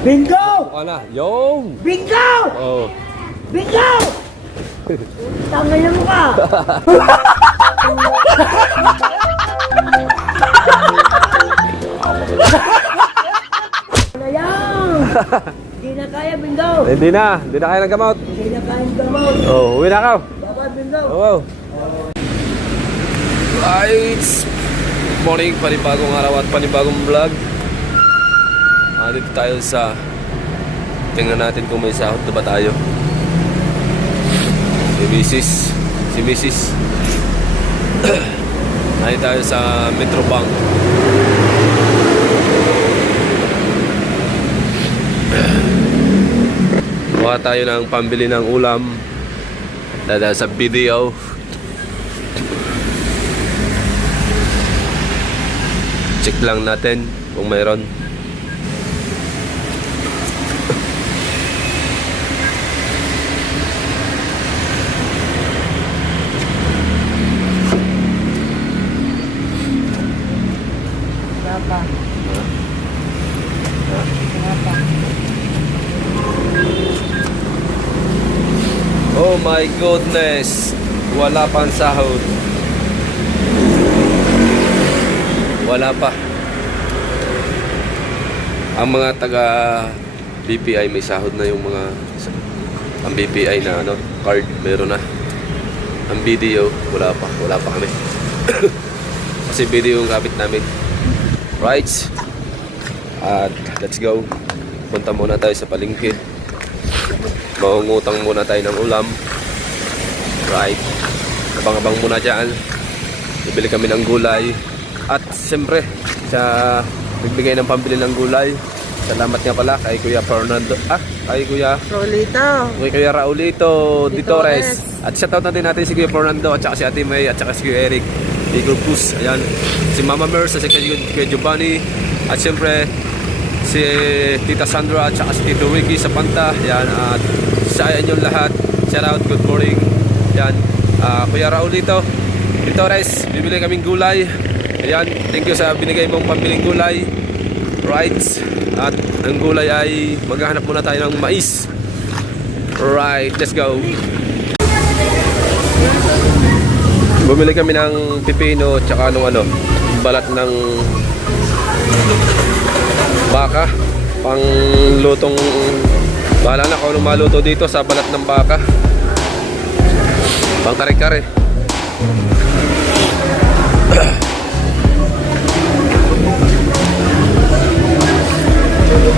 Bingo! Wala. Yung! Bingo! Oh. Bingo! Tama na mo ka! Ano yan? Hindi na kaya, Bingo! Hindi na kaya ng gamot. Hindi na kaya ng gamot. Oh, uwi na ka. Bye-bye, Bingo! Oh. Right. Morning, panibagong araw at panibagong vlog. Dito tayo sa, tingnan natin kung may sahod na ba tayo. Si Mrs. Nandito tayo sa Metrobank. Kuha tayo ng pambili ng ulam dahil sa video. Check lang natin kung mayroon. Oh my goodness, wala pang sahod. Wala pa. Ang mga taga BPI may sahod na, yung mga ang BPI na card meron na. Ang video wala pa kami. Kasi video yung gamit namin. Right. At let's go. Punta muna tayo sa palengke. Mangungutang muna tayo ng ulam. Right. Abang-abang muna dyan. Bibili kami ng gulay. At siyempre, sa nagbigay ng pambili ng gulay, salamat nga pala kay Kuya Fernando. Kay Kuya Raulito Di Torres. At shoutout natin si Kuya Fernando, at saka si Ate May, at saka si Kuya Eric Eagle Bus. Ayan. Si Mama Mers, at si Kuya Giovanni. At siyempre, si Tita Sandra, at saka si Tito Ricky sa Panta. Ayan. At sa inyong lahat, shoutout, good morning. Ayan. Kuya Raulito Di Torres, bibili kaming gulay. Ayan, thank you sa binigay mong pambiling gulay. Right. At ang gulay ay maghahanap muna tayo ng mais. Right, let's go. Bumili kami ng pipino tsaka ano, balat ng baka. Pang lutong, bahala na kung anong maluto dito sa balat ng baka. Pang kare-kare.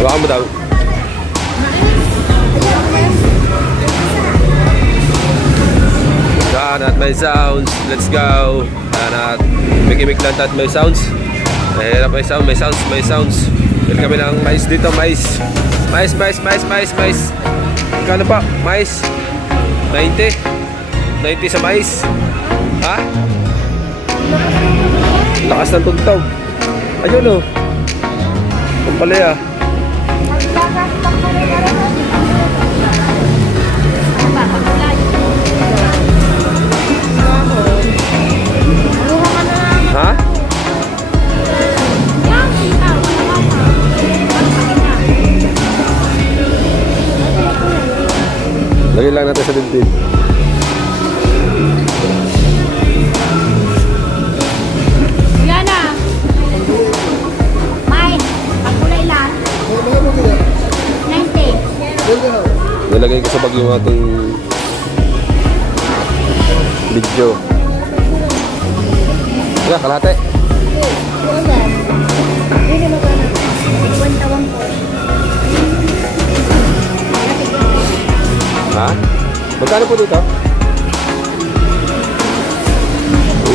Baka mo daw. Yan at may sounds. Let's go. Yan at mikimik lang at may sounds. Mahirap may sounds. Bili kami ng mais dito, mais. Mais. Kano pa? Mais? 90? 90 sa mais? Ha? Lakas ng tugtog. Ayun o. Ang palaya. Ha? Lagyan lang natin sa dibdib. Nilagay ko sa bag yung ating video. Wala, kalahati. Ha? Magkano po dito?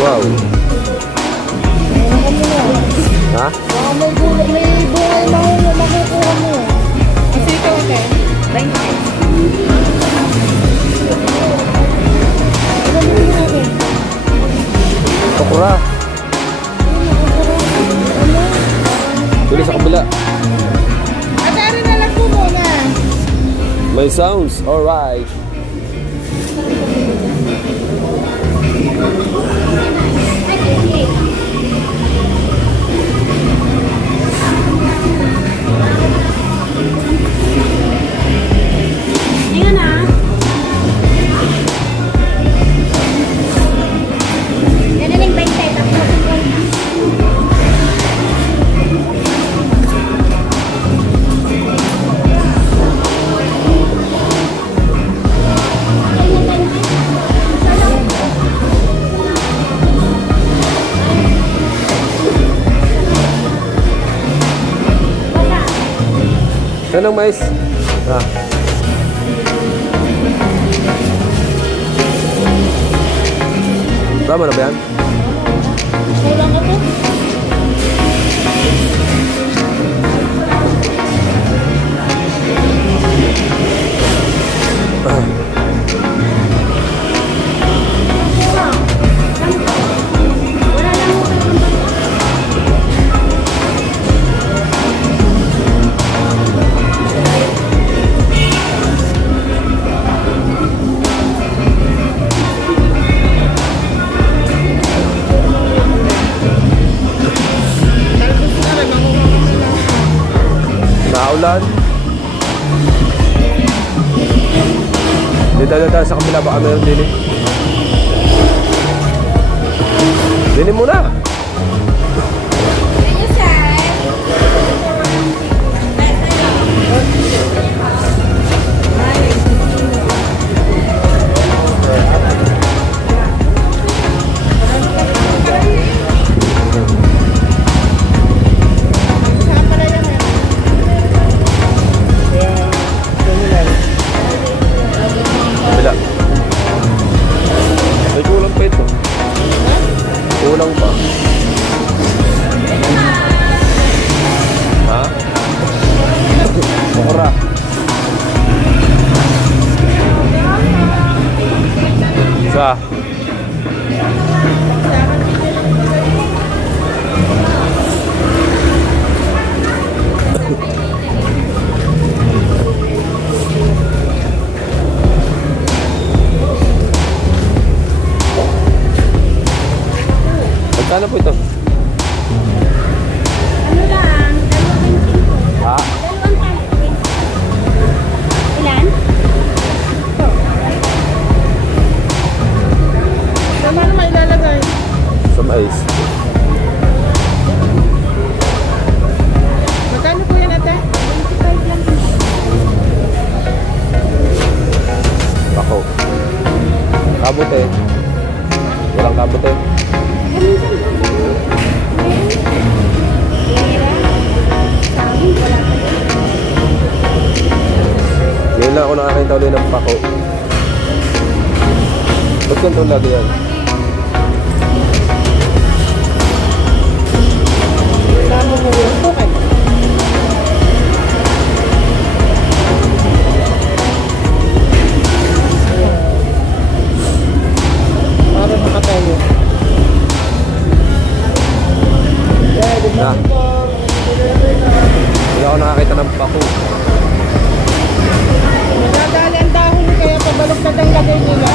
Wow. Ha? May bunga na makukuha mo. Kasi ito, okay. 20. Okra. Dito sa kabila. Atari na lang po muna. May sounds. Alright. Saan ang mais? Ah. Tama na ba yan? Kulang ka po. Naulan. Dito na tayo sa kabila, baka mayroon din eh. Dinin mo na. Kabila. May kulang pa ito. Kulang pa. Ha? Bukura. Isa. Magkano po ito? Ano lang? 2.25. Ha? 2.25. Ilan? Tama na mailalagay. Sa mais. Magkano po yan ate? 25 lang. Bako. Kabute. Walang kabute. Ngayon lang ako nakakita ulit ng pako. Ba't ganito lagi yan? Tama mo yun po kayo. Para makatayo. Na. Hindi ako nakakita ng pako. Nadali ang dahon kaya pabalok na ang lagay nila.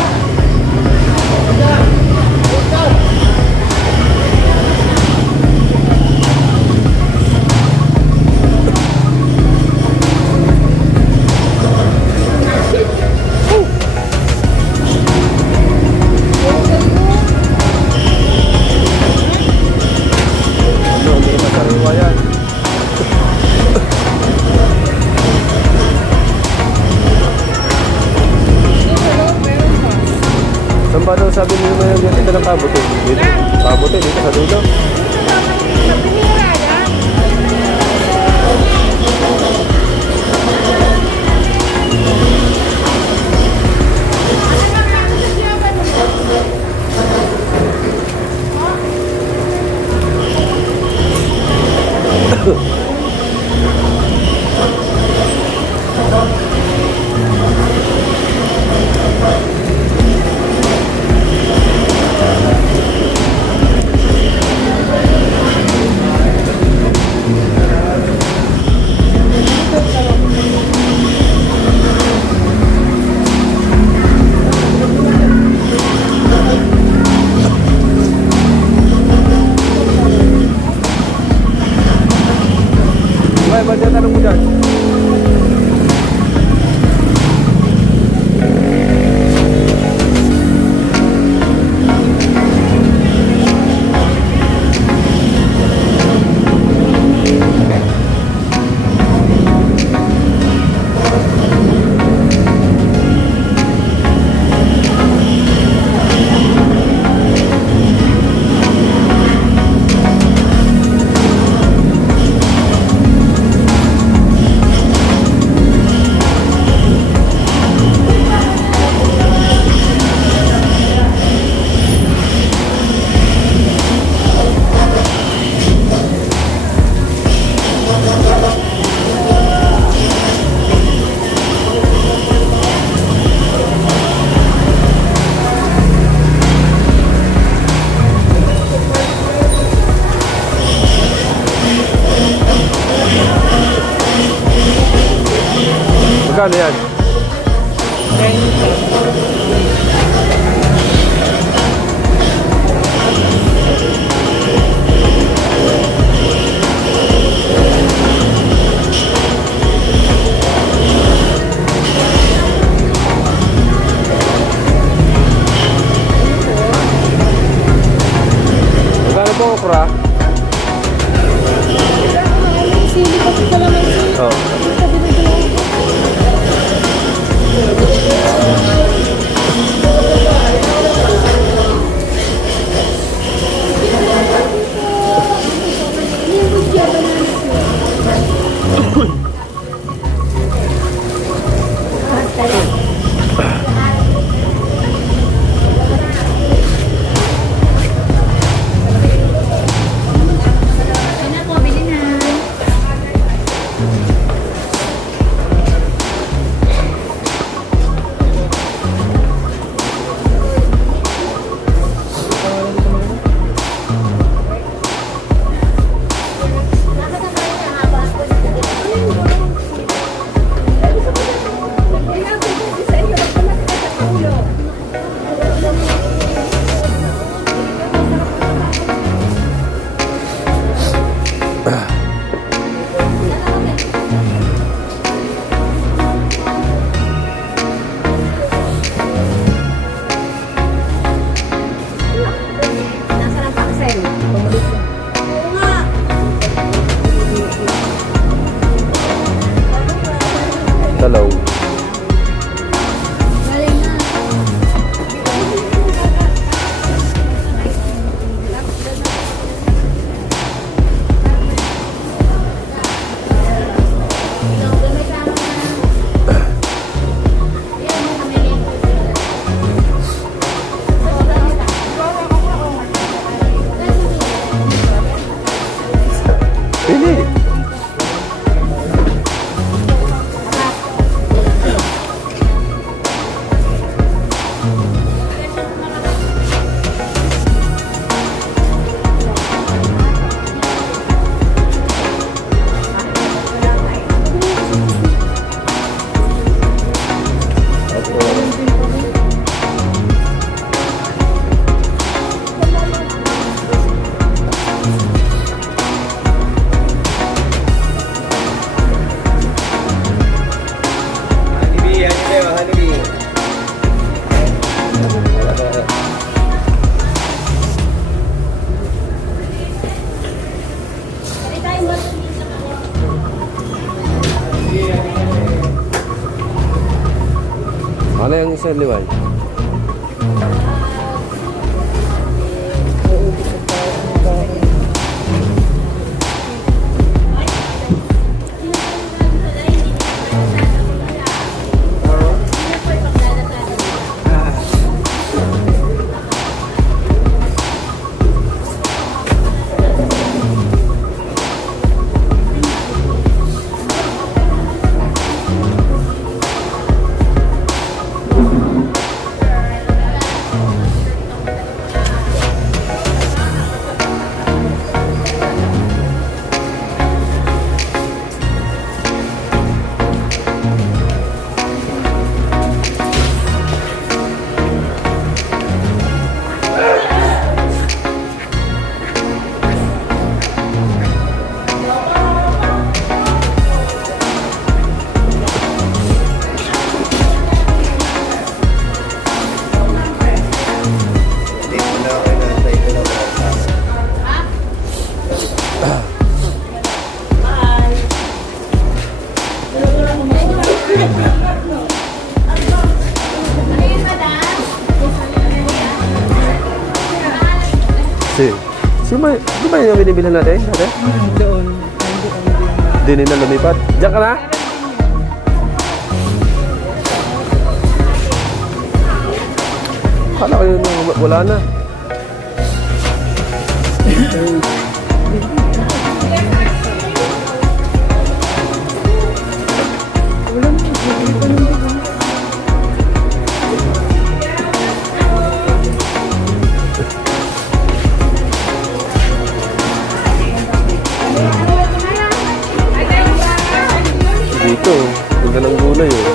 Ano, hindi masariwa yan. Saan ba daw sabi niyo na yan dito ng kabute? Dito. Kabute, dito sa dulo. Magkano yan? Magkano po okra? Sili kasi pala may sili. Oh. Talaw. Galing na. Pili. Ano yung isa liway? Si di ba yung binibilhan natin? Doon. Di na lumipat. Diyan ka na? Kala ko yun, wala na. Dito, Ganda ng gulay eh.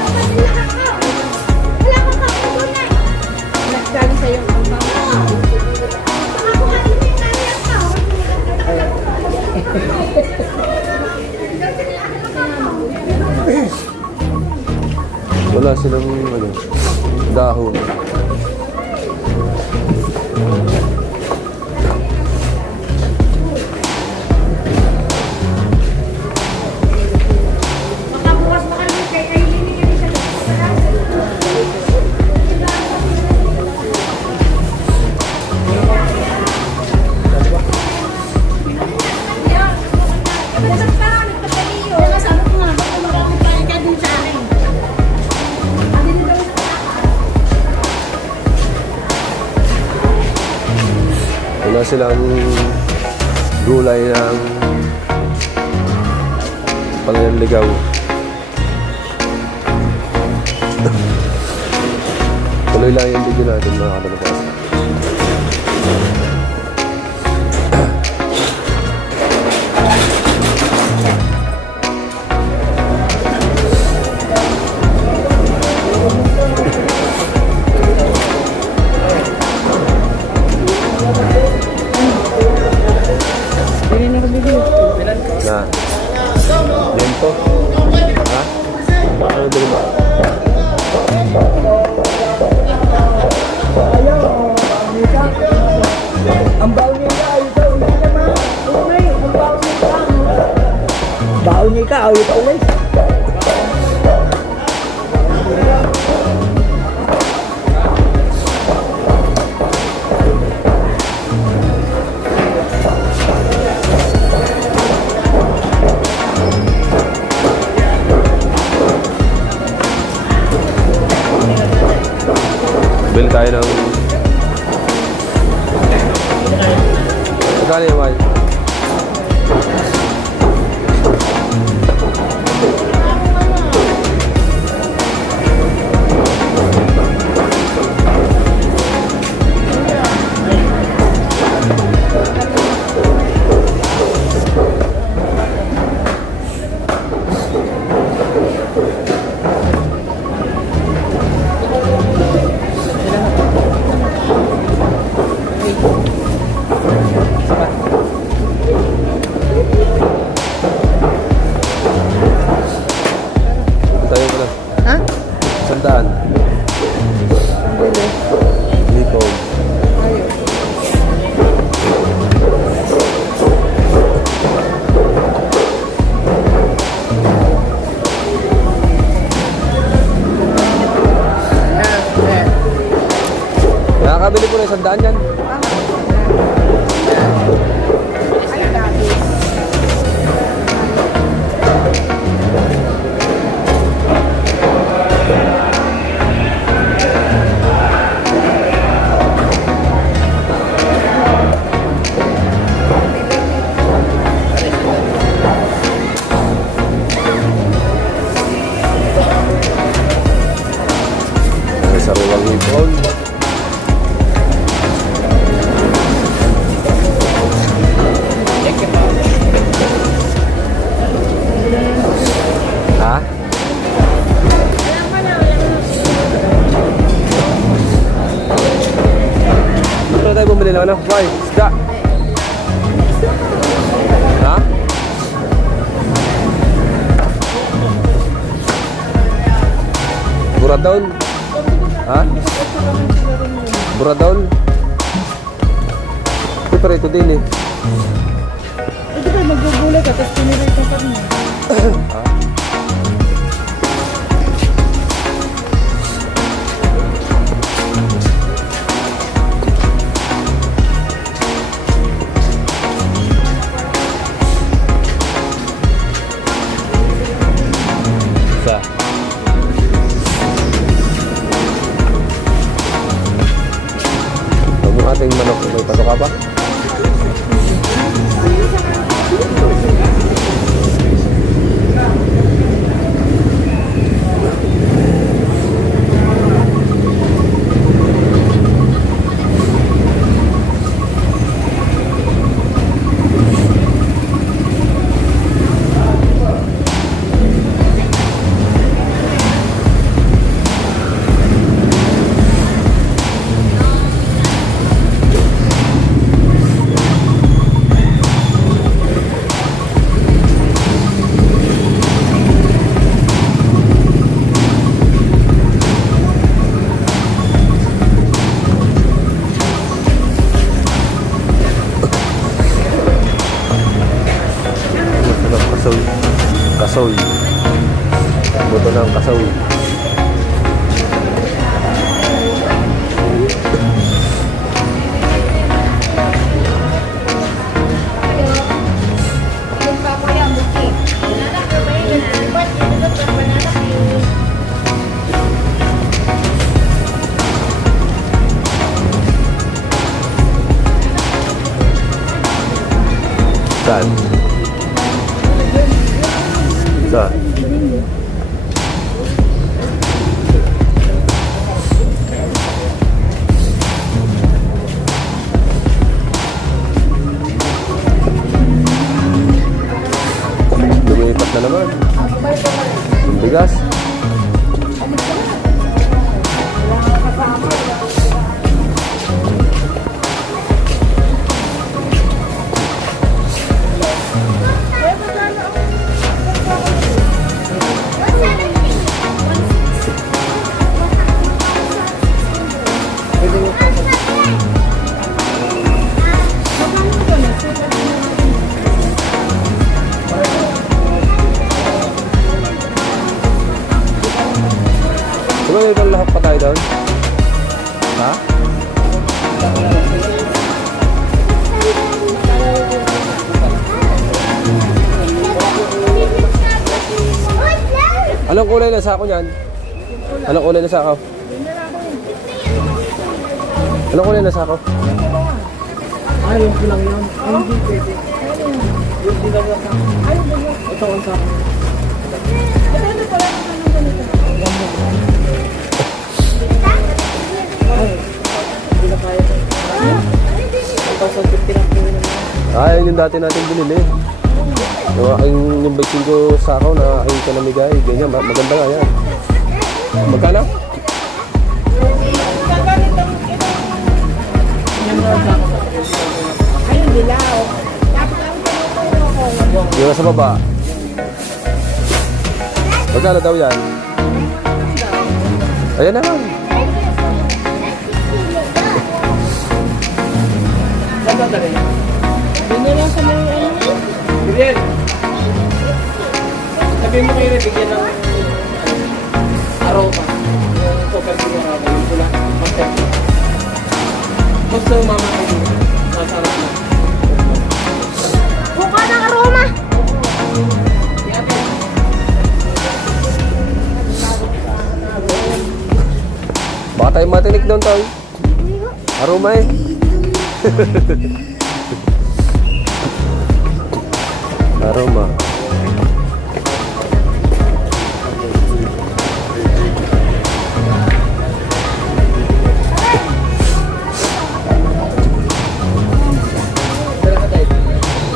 Nagsabi sa'yo ang Wala silang ano, dahon. Wala silang gulay ng pananligaw. Tuloy lang yung video natin mga katalapasa. Na. Yan po. Ha? Ano din ba? Ang baon niya ka, ayaw ka ulit naman. Okay, ang baon niya ka. Baon niya ka, ayaw ka ulit. Bili tayo ng... Magkano yung wine? Tayo ko lang. Ha? Sandaan. Dito. Nakakabili ko na sandaan yan. Sariwang hipon. Ha? Ano tayo bumili lang? Ano? Why? Isda? Ha? Buradon? Ha? Buradon? Ito pero ito din eh. Ito ba magugulay ka, tapos pinilay ka pa niya. Ha? Isa. Ito mo ating manok. May pasok ka pa? Kasoy. Buto ng kasoy. Saan? Saan? Lumipat na naman. Yung bigas. Diba may lahok pa tayo doon? Ha? Anong kulay na sako niyan? Anong kulay na sako? Anong kulay na sako? Ayun ko lang yan. Ang hindi pwede. Yung dinawag ka. Ayun ba yun? Ito ang sa akin. Ito pala ng ganito. Hindi na kaya. 1,050 lang po naman. Ay, yung dati natin binili. Yung aking yung baiting ko sako na aking kanamigay. Ganyan, maganda nga yan. Magkano? Ayun, dilaw. Tapos ang tinuturo ko. Yung nasa baba. Magkano daw yan? Ayan na lang. Saan ba talaga? Ganyan lang sa mga ano. Gabriel! Sabihin mo kayo na bigyan ng aroma. Yung super siguro ako. Yung pula. Masarap. Gusto yung mama kayo. Masarap na. Buka ng aroma. Baka tayo matinik doon tayo. Aroma eh. Aroma.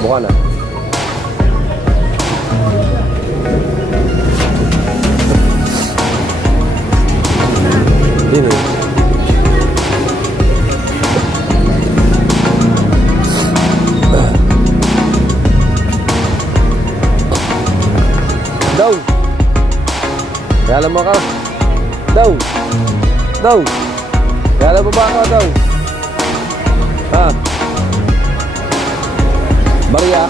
Buka na. Ini. Daw. Kaya alam mo ka. Daw. Daw. Kaya alam mo ba ka daw? Ha? Maria.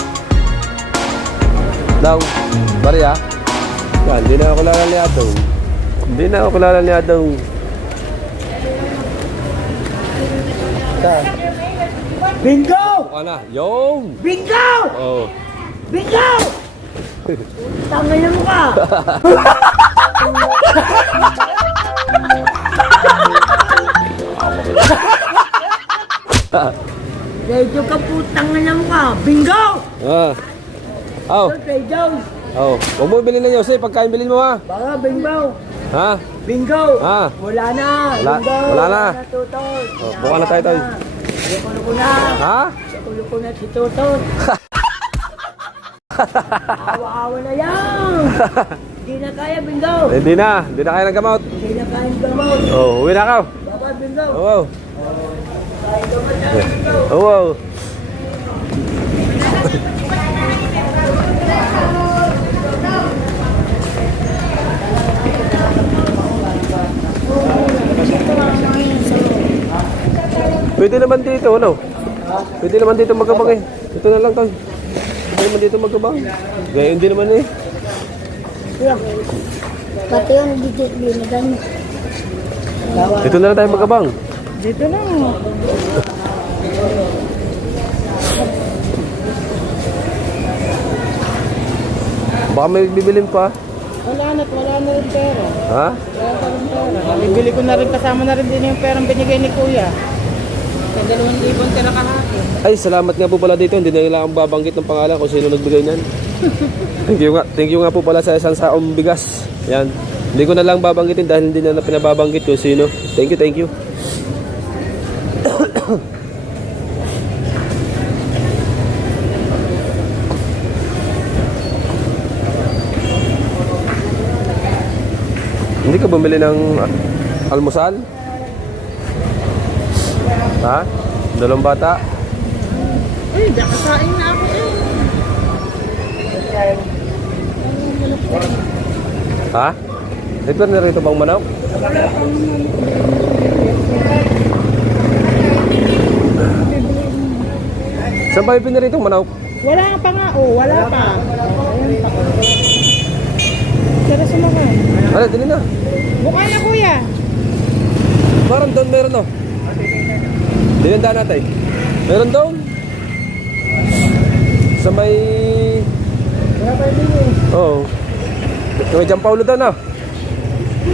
Daw. Maria. Yan, hindi na ako kilala ni Adong. Hindi na ako kilala ni Adong. Bingo! Buka na. Yung. Bingo! Oh. Bingo! Tama na mo ka! Medyo ka putang na mo ka! Bingo! Ah. Oh. Kay Jones! Oh. Huwag mo bilhin na Jose. Pagkain bilhin mo ha. Baka bingo! Ha? Bingo! Ah. Wala na! Wala- Bingo! wala na. Tutol! Oh, buka na tayo, Toy. Tulo ko na! Ha? Tulo ko na si Tutol! Awa-awa na yan! Hindi na kaya, Bingo! Hindi na. Hindi na kaya ng gamot. Hindi na kaya yung gamot! Oh, uwi na ka. Bye-bye, Bingo! Oh. Kaya gamot na, Bingo! Oh. Pwede naman dito, ano? Pwede naman dito magkabang eh. Ito na lang, Toy. Pwede naman dito magkabang. Gaya hindi naman eh. Kuya. Pati yun, binigay mo. Dito na lang tayo magabang. Dito na. Baka may bibilin pa. Wala na rin pera. Ha? Wala na rin pera. Bibili ko na rin, kasama na rin din yung perang binigay ni Kuya. Sa 2,000 ka nakahati. Ay, salamat nga po pala dito. Hindi na nila akong babanggit ng pangalan kung sino nagbigay niyan. Thank you nga po pala sa isang saong bigas. Yan. Hindi ko na lang babanggitin dahil hindi na pinababanggit kung sino. Thank you. Hindi ka bumili ng almusal? Ha? Dalawang bata? Uy, kakain na ako eh. Ha? Ito na rito bang manok? Saan ba yung pinarito manok? Wala pa nga, wala pa. Ayan pa. Tara sumakan. Ano, dili na. Buka na Kuya. Parang doon meron no. Dinanda natin. Meron doon. Sa may... Wala pa din eh. Oo. May Jampaulo doon no.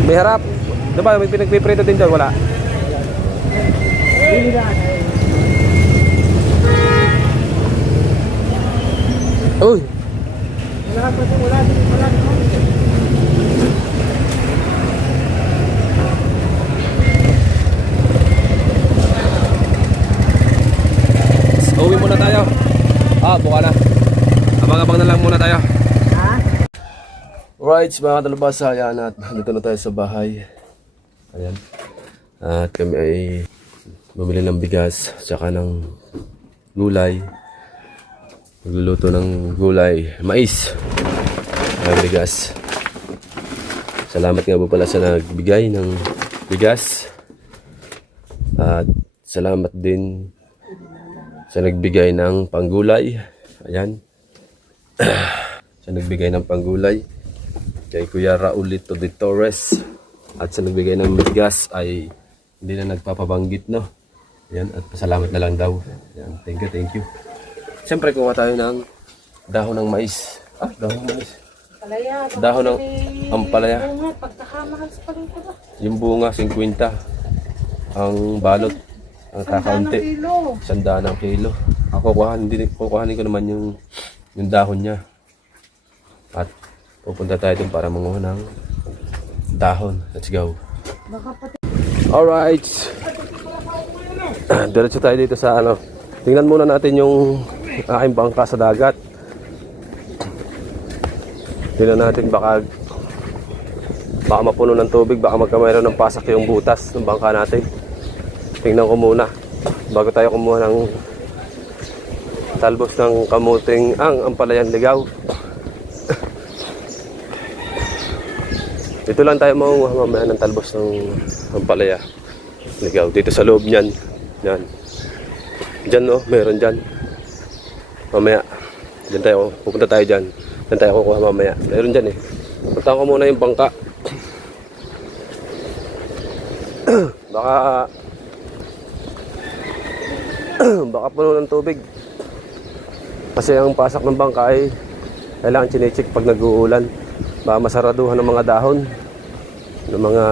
May harap. Diba may pinagpiprito din doon? Wala. Bili na. Uy. Wala pa din, wala din. Uwi muna tayo. Buka na. Abang-abang na lang muna tayo. Ha? Right, mga kalabasa, ayan at dito na tayo sa bahay. Ayan. At kami ay bumili ng bigas, tsaka ng gulay. Magluluto ng gulay, mais. Ayan, bigas. Salamat nga po pala sa nagbigay ng bigas. At salamat din sa nagbigay ng panggulay. Ayan. Sa nagbigay ng panggulay kay Kuya Raulito de Torres. At sa nagbigay ng bigas ay hindi na nagpapabanggit, no? Ayan. At pasalamat na lang daw. Ayan. Thank you. Siyempre kuha tayo ng dahon ng mais. Dahon ng mais. Palaya. Dahon ng ampalaya. Bunga, pagkakamahal sa palengke ba? Yung bunga 50. Ang balot ang kakaunti. Kilo. 100 ang kilo. Ako kukuhanin ko naman yung dahon niya. At pupunta tayo dun para manguha ng dahon. Let's go. Alright. Diretso tayo dito sa ano. Tingnan muna natin yung aking bangka sa dagat. Tingnan natin baka mapuno ng tubig, baka magkamayroon ng pasak yung butas ng bangka natin. Tingnan ko muna bago tayo kumuha ng talbos ng kamuting ampalayan ligaw. Dito lang tayo maunguha mamaya ng talbos ng ampalaya ligaw. Dito sa loob niyan. Yan. Diyan no, meron diyan. Mamaya. Diyan tayo, pupunta tayo diyan. Diyan tayo kukuha mamaya. Meron diyan eh. Punta ko muna yung bangka. Baka puno ng tubig. Kasi ang pasak ng bangka ay kailangan chinecheck pag nag-uulan. Baka masaraduhan ng mga dahon, ng mga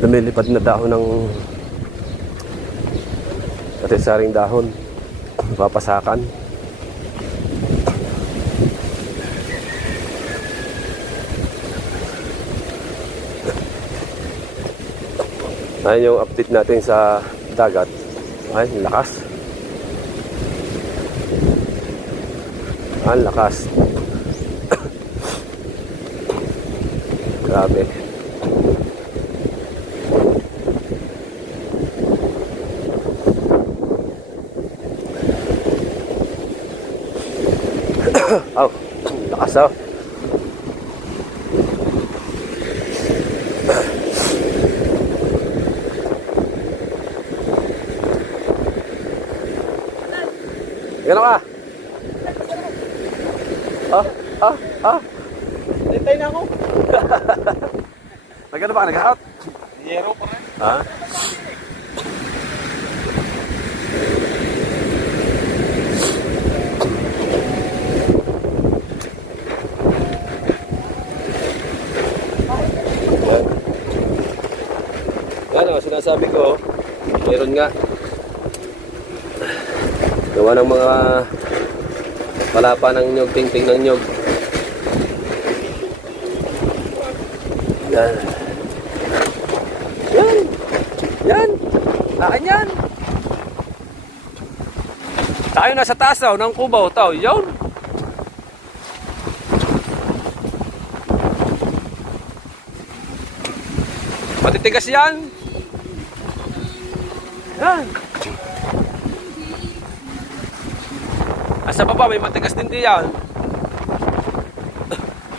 lumilipad na dahon ng sari-saring dahon, papasakan. Ayan yung update natin sa dagat. Ay, lakas. Ang lakas. Grabe. Oh, lakas oh. Gano'n ka? Ah, Hintay na ako. nagano ba ka nag-out? Zero pa rin. Ha? Yan o, sinasabi ko, meron nga. Gawa ng mga palapa ng nyog, ting-ting ng nyog. Yan. Yan. Yan. Akin yan. Tayo nasa taas daw ng kubaw. Tao, yun. Matitigas yan. Yan. Asa baba, may matigas din diyan.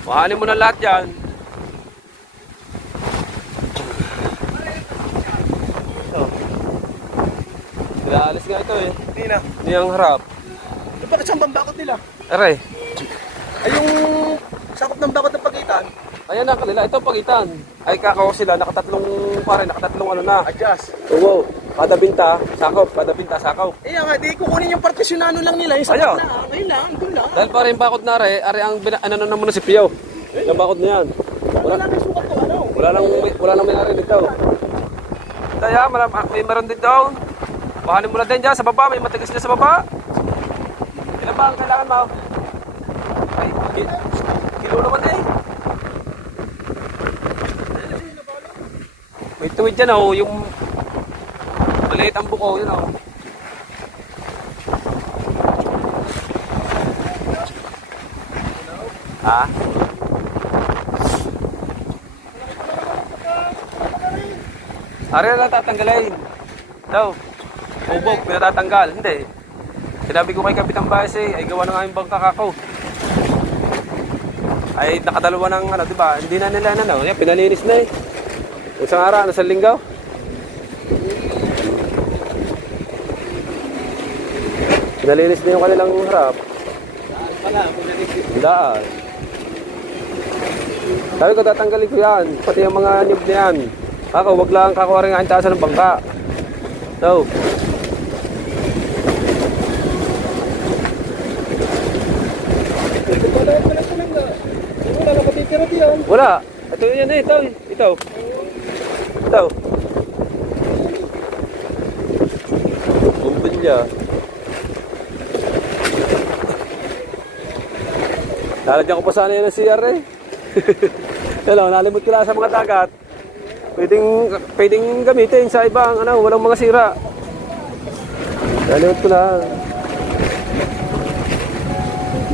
Mahanin mo na lahat yan. Pinaalis nga ito eh. Hindi na. Hindi ang harap. Bakit saan bang bakot nila? Aray. Ay yung sakop ng bakot ng pagitan. Ayan na kanila. Ito ang pagitan. Ay kakao sila. Nakatatlong pare. Nakatatlong ano na. Adjust. Oo. Kada binta, sakaw. Kada binta, sakaw. Eh nga, di kukunin yung partisyonano lang nila. Yung Ayaw. sakop na. Ayun lang, doon lang. Dahil pare yung bakod na ari ang ano na naman si Piyaw. Yung bakod na yan. Wala lang yung sukat ko, ano? Wala nang may ari dito. Kaya may meron din daw. Bahanin mo na din dyan sa baba. May matigas dyan sa baba. Ilan ba ang kailangan mo? Ay, kilo naman eh. May tuwid dyan oh. Yung maliit ang buko. Yun oh. Ha? Ari na tatanggalin. Daw. Bubog, pinatatanggal. Hindi. Sinabi ko kay Kapitan Bayas ay gawa na nga yung bangka kako. Ay nakadalawa ng ano, di ba? Hindi na nila ano. Yan, pinalinis na eh. Isang araw, nasa linggaw. Pinalinis na yung kanilang harap. Wala, pinalinis. Daan. Sabi ko tatanggalin ko yan. Pati yung mga nyug na yan. Ako, wag lang kakuha rin ang taasan ng bangka. So. Wala na matitira diyan. Wala. Ito yan eh. Ito. Ito. Ito. Bumbilya. Lalagyan ko pa sana yan ng CR eh. Hello, nalimot ko lang sa mga dagat. Pwedeng gamitin sa ibang ano, walang mga sira. Nalimot ko lang.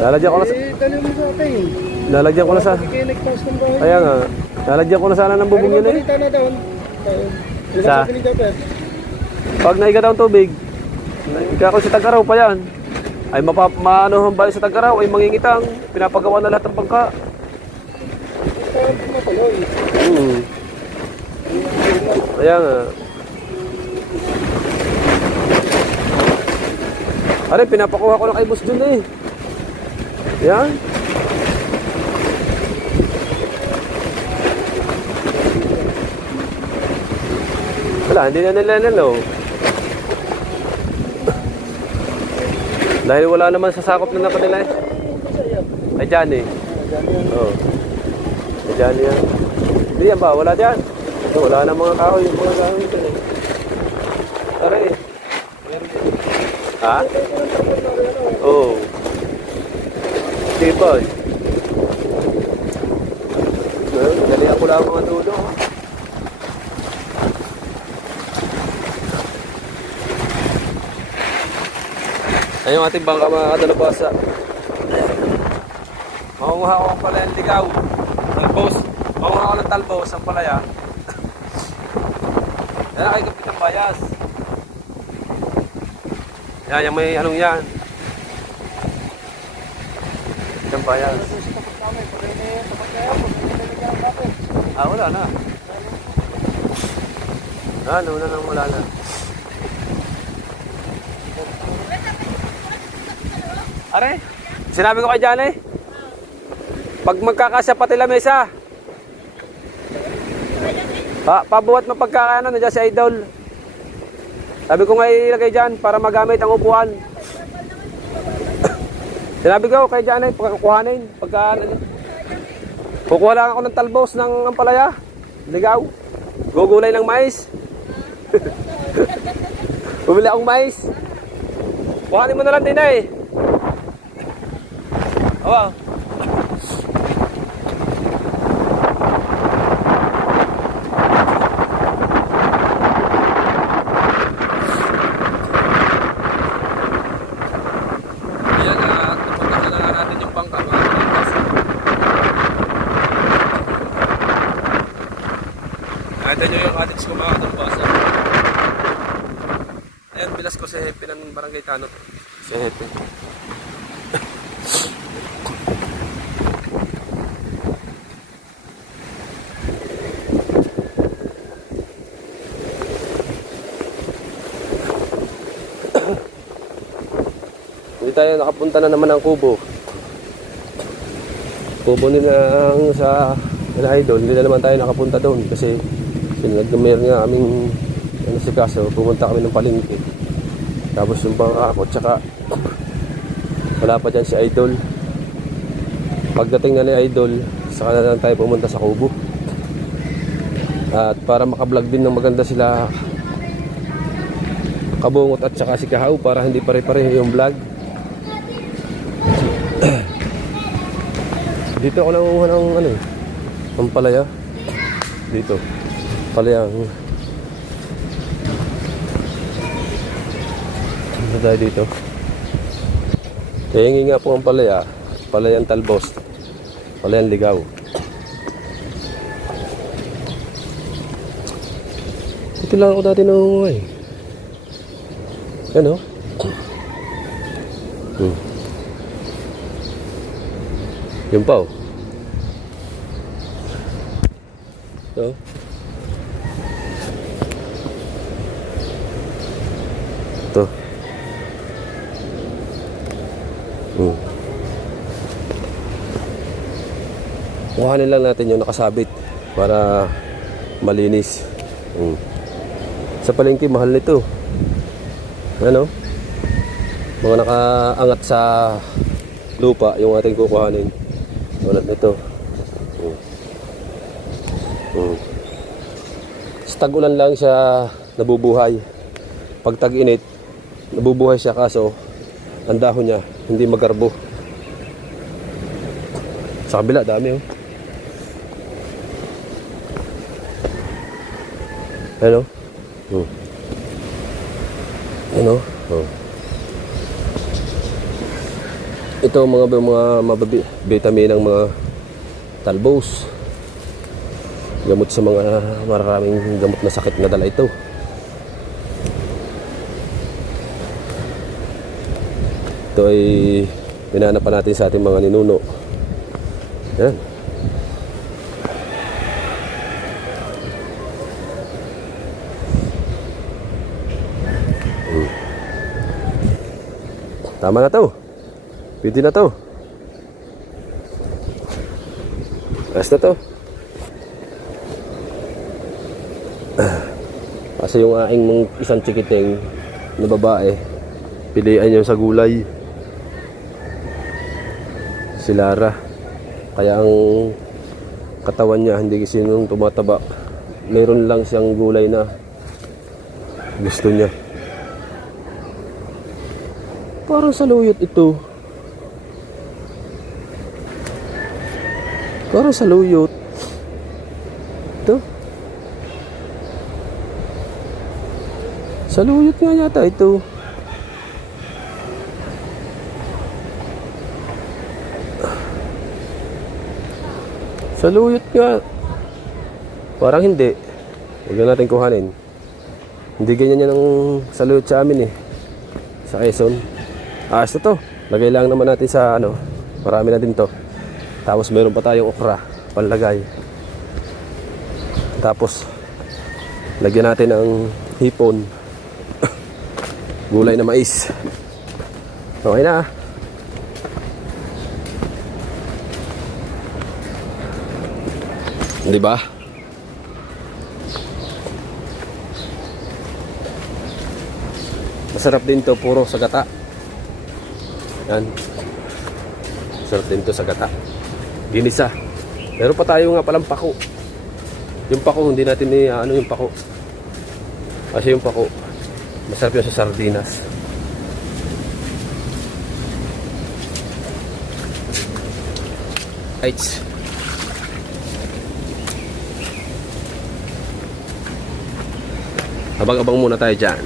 Lalagyan ko na sa... Dali mo sa atin. Lalagyan ko na sa... Kaya nagtaas ng bahay. Kaya nga. Lalagyan ko na sana ng bubong yun eh. Balita na doon. Sa? Pag naiga daw ang tubig, naiga ko sa Tag-Araw pa yan. Ay maano ang bahay sa Tag-Araw ay mangingitang. Pinapagawa na lahat ng bangka. Kaya nga. Are, pinapakuha ko na kay Boss Jun eh. Yan. Wala, hindi na nila nalo. Dahil wala naman sa sakop na kanila eh. Ay, dyan eh. Oo. Ay, dyan yan. Hindi yan ba? Wala dyan. Wala na mga kahoy. Mga kahoy ito eh. Tara eh. Ha? Oo. Tibay. Dali ako lang mga dulo. Ayun yung ating bangka mga kadalabasa. Makunguha ko pala yung ligaw. Talbos. Makunguha ko ng talbos ang palaya. Yan kay Kapitan Bayas. Yan, yung may anong yan. Kapitan Bayas. Ah, wala na. Wala na. Are, sinabi ko kay Jane. Pag magkakasya pati lamesa. Pabuhat mapagkakaano, nandiyan si Idol. Sabi ko nga ilagay dyan para magamit ang upuan. Sinabi ko kay Janay, kukuhanin. Kukuha lang ako ng talbos ng ampalaya. Ligaw. Gugulay ng mais. Bumili akong mais. Kuhanin mo na lang din eh. Awa. Ayan na, tupunta na natin yung bangka. Nakita nyo yung ating kumakatumpas. Ayan, bilas ko sa Hepe ng Barangay Tanot. Sa Hepe. Hindi tayo nakapunta na naman ng Kubo. Kubo nila sa Idol. Hindi na naman tayo nakapunta doon kasi nag-gamer nga aming si kaso, pumunta kami ng palengke. Tapos yung bangka ako, tsaka wala pa dyan si Idol. Pagdating na ni Idol, saka na lang tayo pumunta sa Kubo. At para makablog din ng maganda sila Kabungot at saka si Kahaw para hindi pare-pare yung vlog. Dito ako nanguha ng ano eh, ang palaya. Dito. Palayang. Ano tayo dito? Hingi nga po ang palaya. Palayang talbos. Palayang ligaw. Ito lang ako dati nanguha eh. Ano? Yung pa oh. So, ito. Kuhanin lang natin yung nakasabit para malinis. Sa palengke mahal nito. Ano? Mga nakaangat sa lupa yung ating kukuhanin. Tulad nito. Sa tag-ulan lang siya nabubuhay. Pag tag-init, nabubuhay siya kaso ang dahon niya hindi magarbo. Sa kabila dami oh. Hello? Ano? Oh. Ito mga vitamin ng mga talbos. Gamot sa mga maraming gamot na sakit na dala ito. Ito ay pinanapan natin sa ating mga ninuno. Yan. Tama na to. Pwede na to. Ayos na to. Kasi yung aking isang chikiting na babae, pilian niya sa gulay. Si Lara. Kaya ang katawan niya hindi kasi nung tumataba. Meron lang siyang gulay na gusto niya. Parang saluyot ito. Parang saluyot. Ito. Saluyot nga yata ito. Saluyot nga. Parang hindi. Huwag na natin kuhanin. Hindi ganyan yan ang saluyot sa amin eh. Sa Quezon. Ayos na to. Lagay lang naman natin sa ano. Marami na din to. Tapos meron pa tayong okra. Panlagay. Tapos lagyan natin ng hipon. Gulay na mais. Okay na. Di ba? Masarap din to, puro sa gata. Yan. Masarap din to sa gata. Ginisa. Meron pa tayo nga palang pako. Yung pako, hindi natin ano yung pako. Kasi yung pako, masarap yun sa sardinas. Right. Abang-abang muna tayo dyan.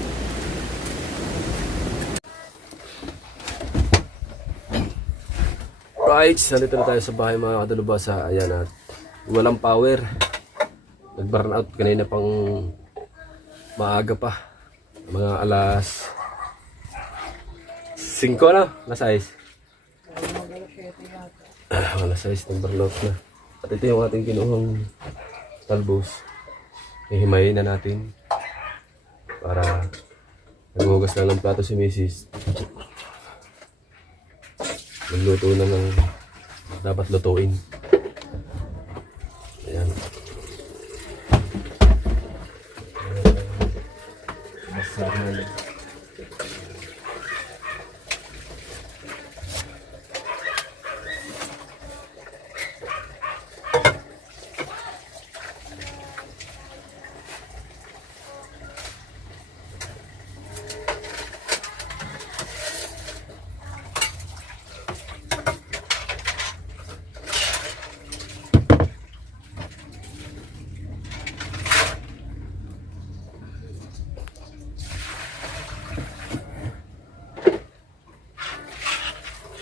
Right, nandito na tayo sa bahay mga kadalubhasa. Ayan at walang power. Nag-burn out kanina pang maaga pa. Mga alas 5 na, na size. Alas 6 nag-burn out na. At ito yung ating kinuhang talbos. Ihimayin na natin para naghuhugas na ng plato si Mrs. Magluto na ng dapat lutuin. Ayan. Masarap.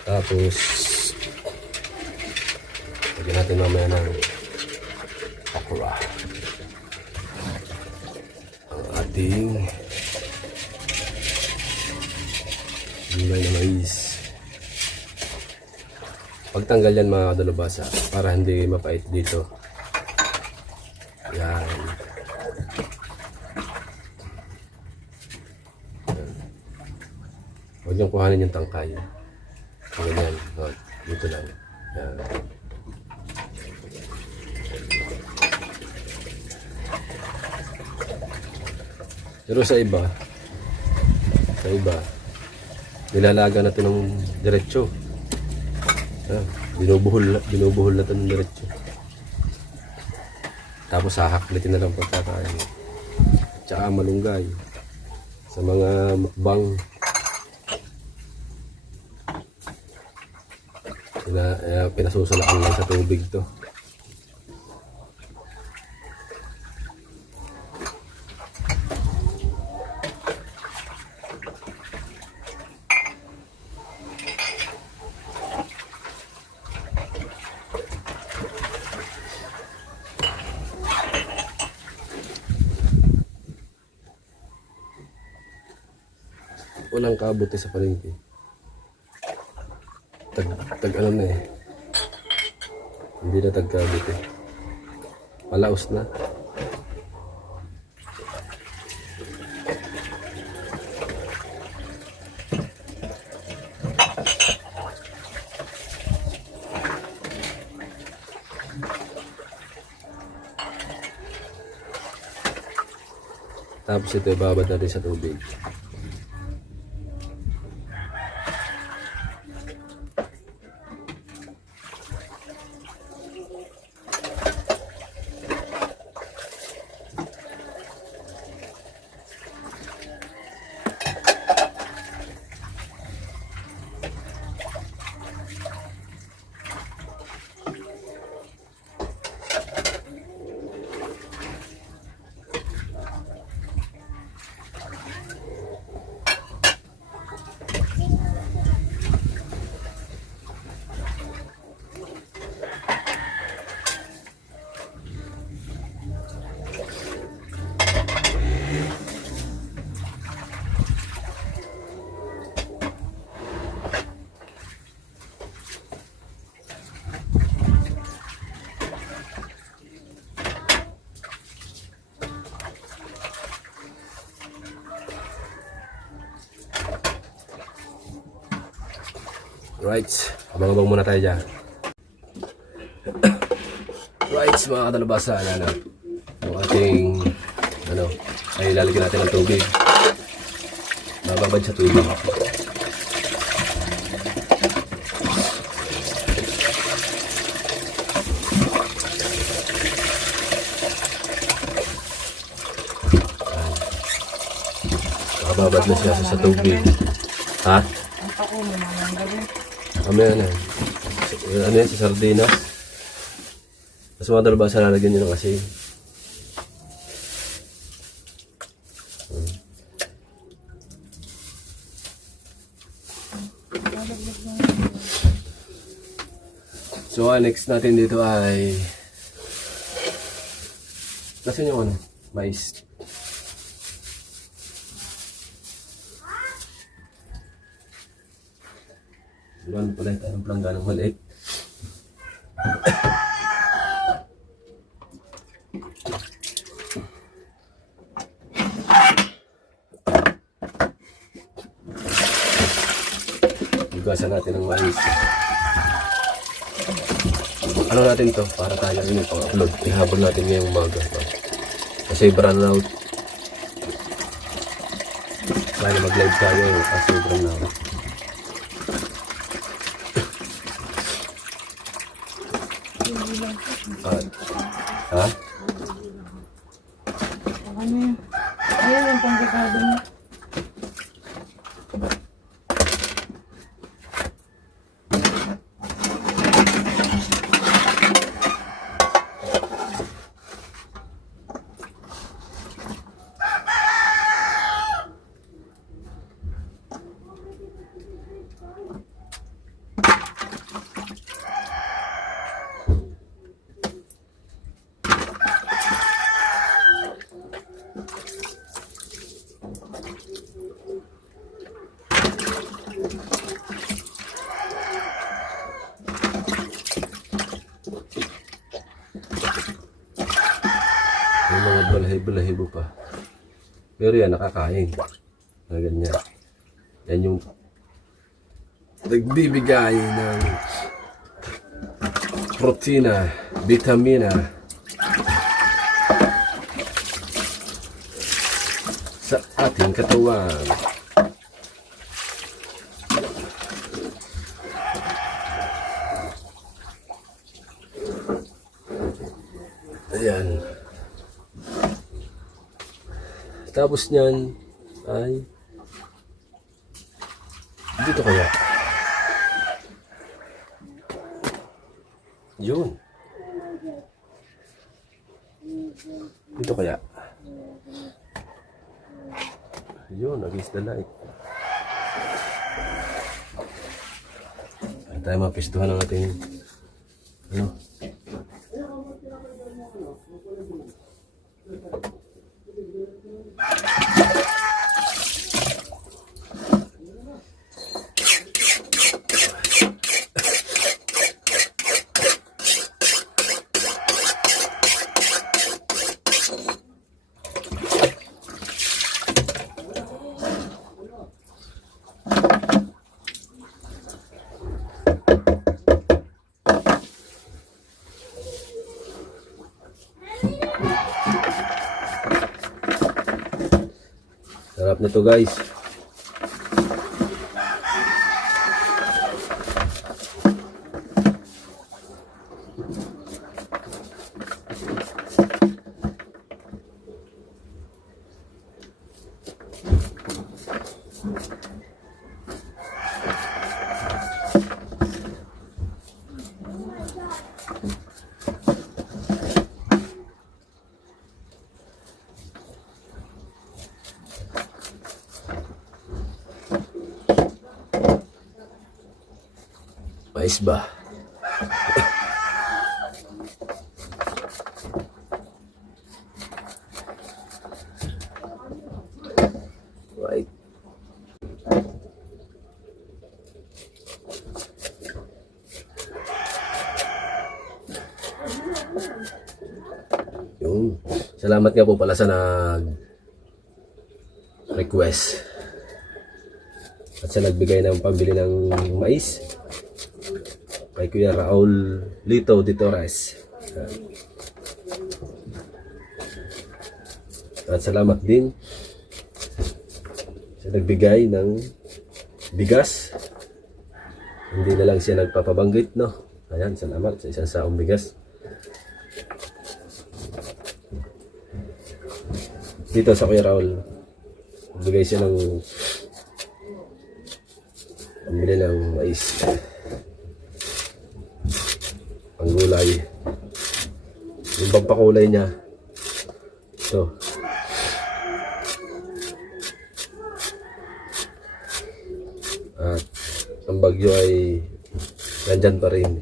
Tapos lagyan natin mamaya ng okra. Ang ating gulay na mais. Pagtanggal yan mga kadalubhasa para hindi mapait dito. Yan. Huwag niyong kuhanin yung tangkay. Ganyan. O, dito lang. Yan. Pero sa iba, nilalaga na ito ng diretso. Binubuhol na ito ng diretso. Tapos hahaklitin na lang pagkakain. Tsaka malunggay. Sa mga mukbang. Pinasusulaan lang sa tubig to. Walang kabuti sa palengke. Tag ano na eh. Hindi na tagkabit eh. Palaos na. Tapos ito ibabad natin sa tubig. Right, abang-abang muna tayo dyan. Right, guys, mga kadalabasa, ano, yung ating, ano, ay lalagyan natin ng tubig. Mababad sa tubig. Mababad na siya sa tubig. Ha? Ang pako mo naman gabi. Mamaya na. Ano yan, sa sardinas. Tapos mga dalabasa, lalagyan nyo ng asin. So, next natin dito ay nasan yung ano? Mais. Ano pala ito? Anong plangganang maliit? Hugasan natin ng mais. Ano natin to? Para tayo rin yung pang-upload. Ihabol natin ngayong umaga. Kasi brown out. Kaya mag-live tayo kasi brown out. Ha? Ano yun? Ayun ang pangkakado mo. May mga balahibo pa. Pero yan, nakakain. Na ganyan. Yan yung nagbibigay ng protina, vitamina sa ating katawan. Ayan. Tapos niyan ay dito kaya. Yun. Dito kaya. Yun, against the light. Ay tayo mapistuhan ng ating ano. Sarap na to guys. Mais ba? Right. Yung salamat nga po pala sa nag-request at sa nagbigay ng pambili ng mais kay Kuya Raul Lito de Torres. At salamat din sa nagbigay ng bigas. Hindi na lang siya nagpapabanggit, no? Ayan, salamat sa isang saong bigas. Dito sa Kuya Raul, nagbigay siya ng pambili ng mais, ang gulay. Yung pampakulay niya, ito. At ang bagyo ay nandyan pa rin.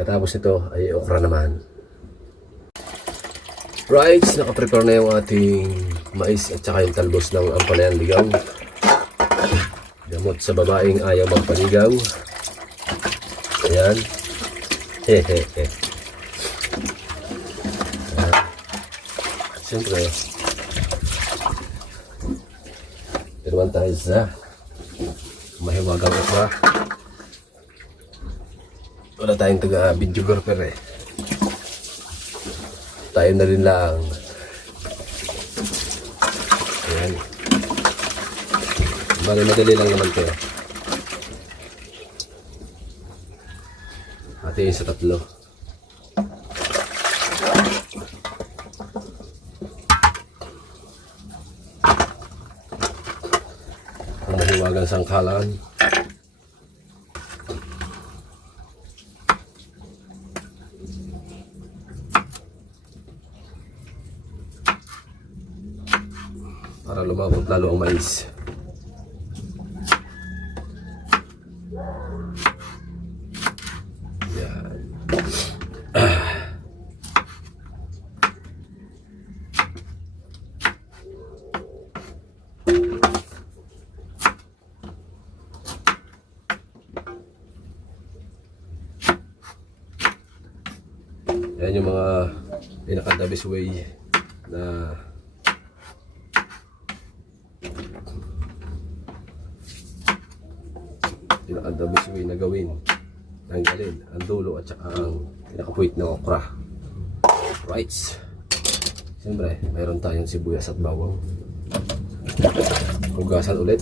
Katapos ito ay okra naman. Right, nakaprepare na yung ating mais at saka yung talbos ng ampalayan ligaw. Gamot sa babaeng ayaw magpaligaw. Ayan. Hehehe. At siyempre, tinuan tayo sa mahiwagang okra. Wala tayong taga-videographer eh. Tayo na rin lang. Ayan. Bali madali lang naman ito. Hatiin sa tatlo. Ang mahiwagang sangkalan. Para lumabot lalo ang mais. Yan. Yan yung mga pinaka-the best way na the best way na gawin, tanggalin ang dulo at saka ang pinakapuwit ng okra. Right, siyempre mayroon tayong sibuyas at bawang. Hugasan ulit.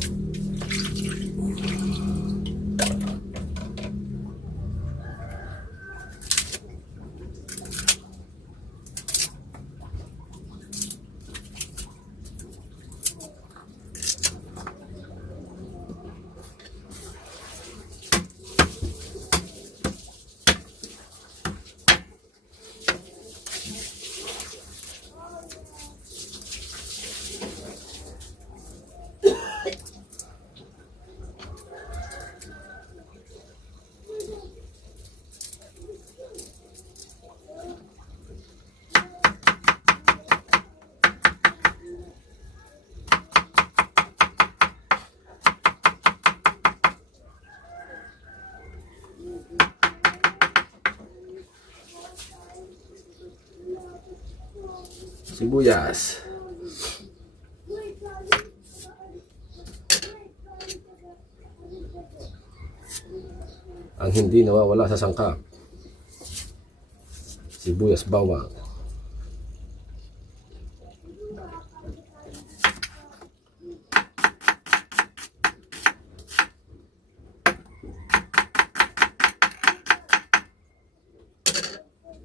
Sibuyas. Ang hindi nawawala sa sangkap. Sibuyas, bawang.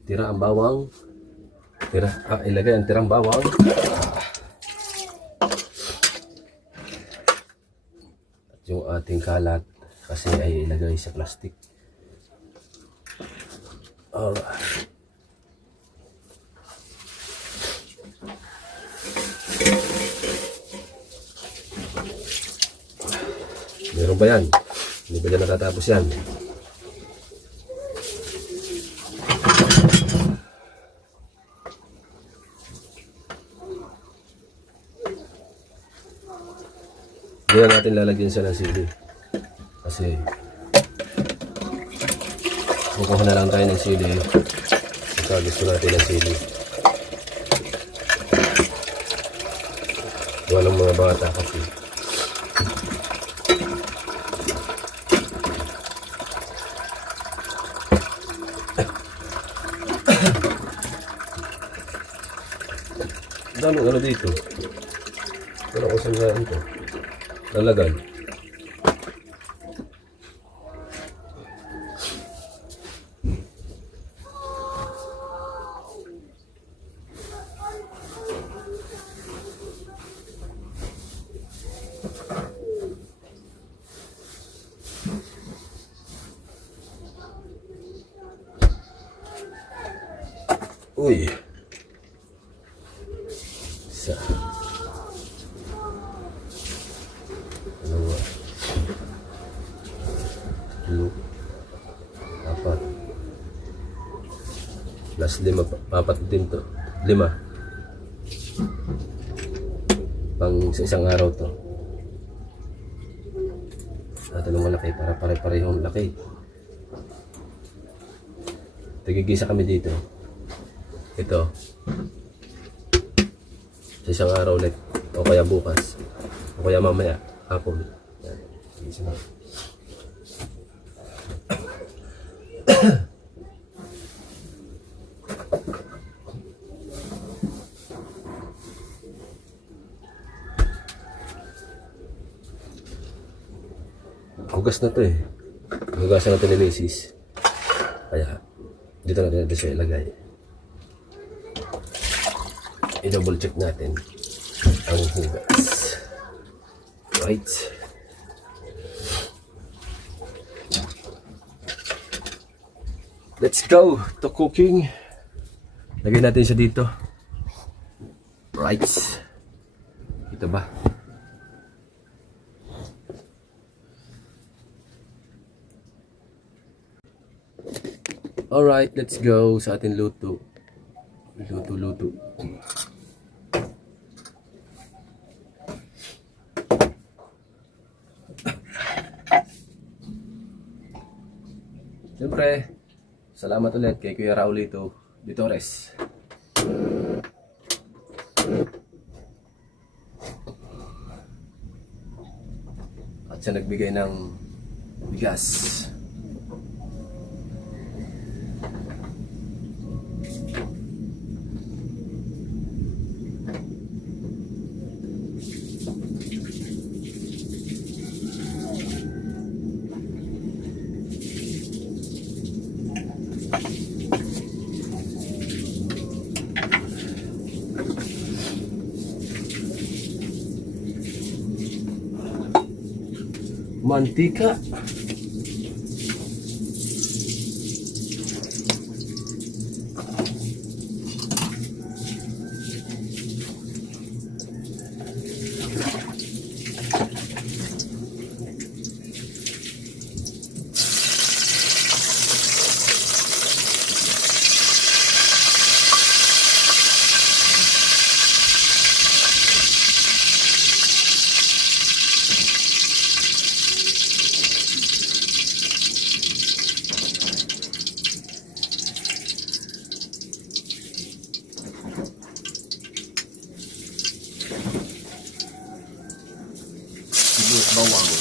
Tira ang bawang. Ilagay ang tirang bawang. At yung ating kalat kasi ay ilagay sa plastic. Alright. Meron ba yan? Hindi ba dyan natatapos yan? Hindi natin lalagyan siya ng sili. Kasi kukuha na lang tayo ng sili. Kasi gusto natin ng sili. Walang mga bata kasi Daming ano dito. Wala ko saan nga ito. Nalagay. Uy. Isa. Dalawa. Tatlo. Apat. Plus 5. Apat din to. 5. Pang sa isang araw to. Natin ang malaki para pare-parehong laki. Tigigisa kami dito. Ito. Sa isang araw ulit. O kaya bukas. O kaya mamaya. Hapon. Yan. Tigigisa na. Hugas na to eh. Hugasan natin ni Macy's. Kaya, dito natin siya ilagay. I-double check natin ang hugas. Right. Let's go to cooking. Lagay natin siya dito. Right. Ito ba? Alright, let's go sa ating luto. Luto. Siyempre, salamat ulit kay Kuya Raulito de Torres. At siya nagbigay ng bigas. Mantika. Bawang.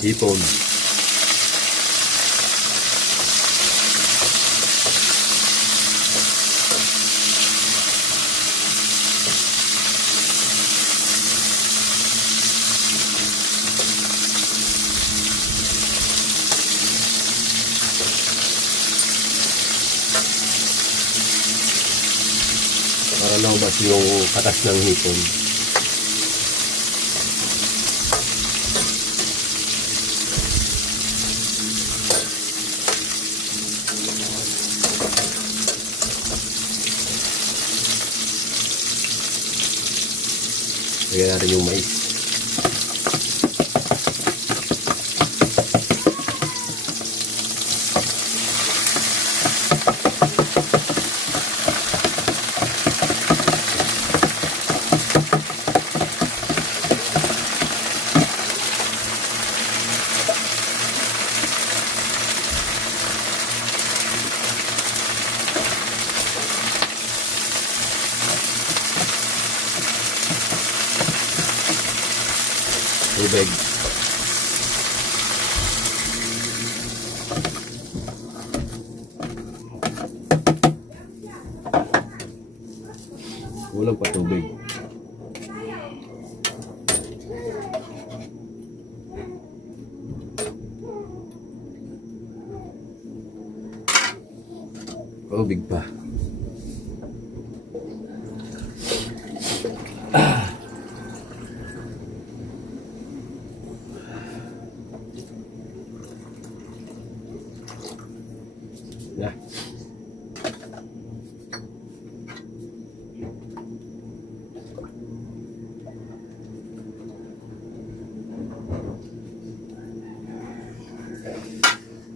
Hipon. lumabas yung katas ng hipon. Lagyan natin yung mais. Tubig. Kulang pa tubig. Tubig pa. Ya.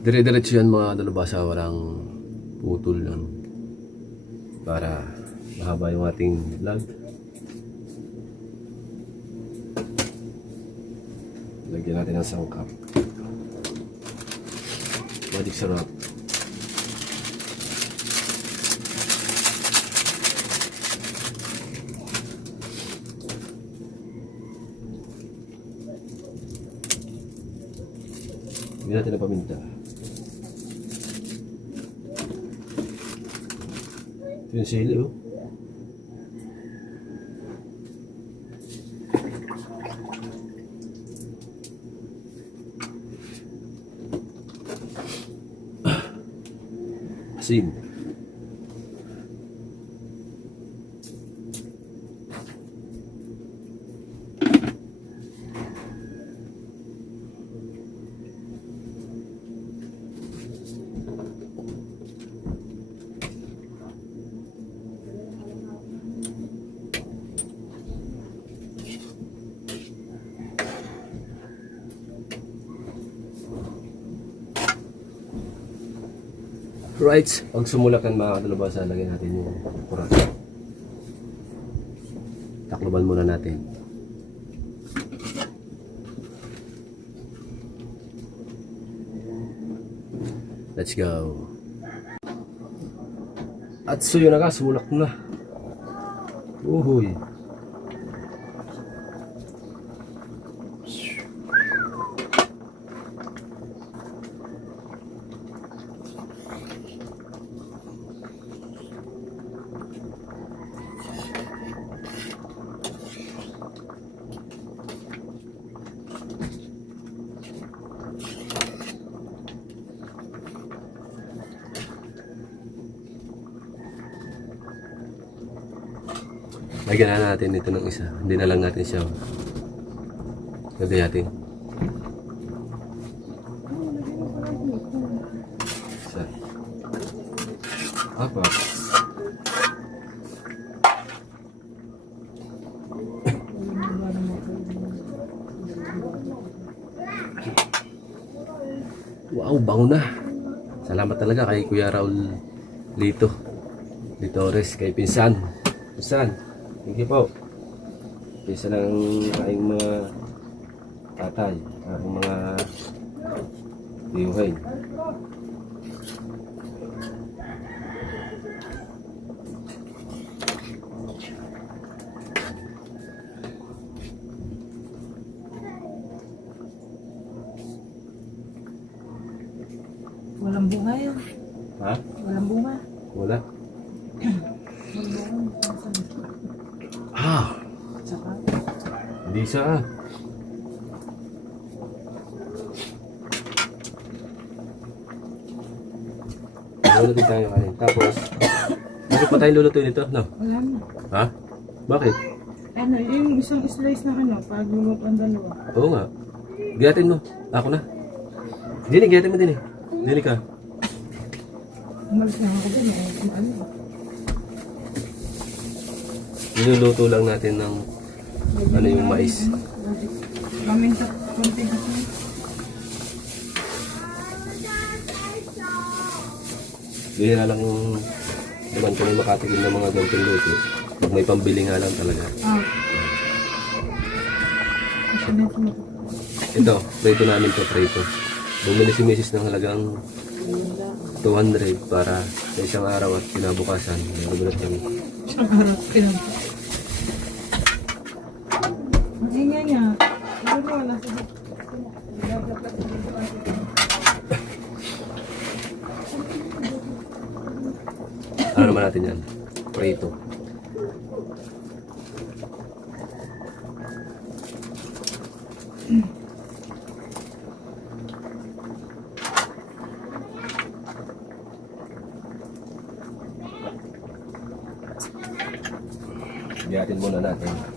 Dire-diretso yan mga dalubhasa, walang putol lang para mahaba yung ating vlog. Lagyan natin ng sangkap. Magic sarap. Lagyan natin ng paminta. Ito yung sili, oh. Asin. Right, pag sumulakan mga kadalubhasa, lagyan natin yung kurat. Takloban muna natin. Let's go. At so yun na ka, sumulak na. Uhuy. Lagyan na natin ito ng isa. Hindi na lang natin siya. Lagyan natin. Isa. Apa? Wow, bango na. Salamat talaga kay Kuya Raul Litores, kay Pinsan. Thank you po. Isa ng aking mga tatay, aking mga tiyuhay. Walang bunga yan. Ha? Walang bunga. Wala. Walang bunga. Ah! Tsaka, Hindi sa. Wala din tayo kanin. Tapos, Bakit pa tayo lulutuin ito? No? Wala na. Ha? Bakit? Ano, yung isang slice na ano, pag lumuto ang dalawa. Oo nga. Giyatin mo. Ako na. Dini, giyatin mo din eh. Dini ka. Umalis na ako dyan, ano. Niluluto lang natin ng ano yung mais. Maminta, konti kasi. Bihira lang naman kami makatikim ng mga ganitong luto. Pag may pambili nga lang talaga. Ah. Kasi na ito. Ito, prito namin to, prito. Bumili si Mrs. ng halagang 200 para sa isang araw at kinabukasan. Bumili kami. Siyang harap ilang. Ang ingay niya. Ano wala sa Ano naman natin yan? Prito. Biyatin muna natin.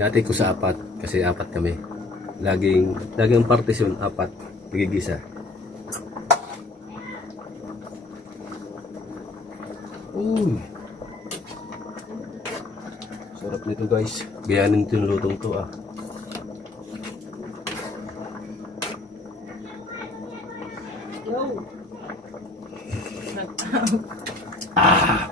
Dati ko sa apat kasi apat kami. Laging ang partisyon apat, nagigisa. Uy. Sarap nito guys. Gayanin ito yung lutong to ah. Ah.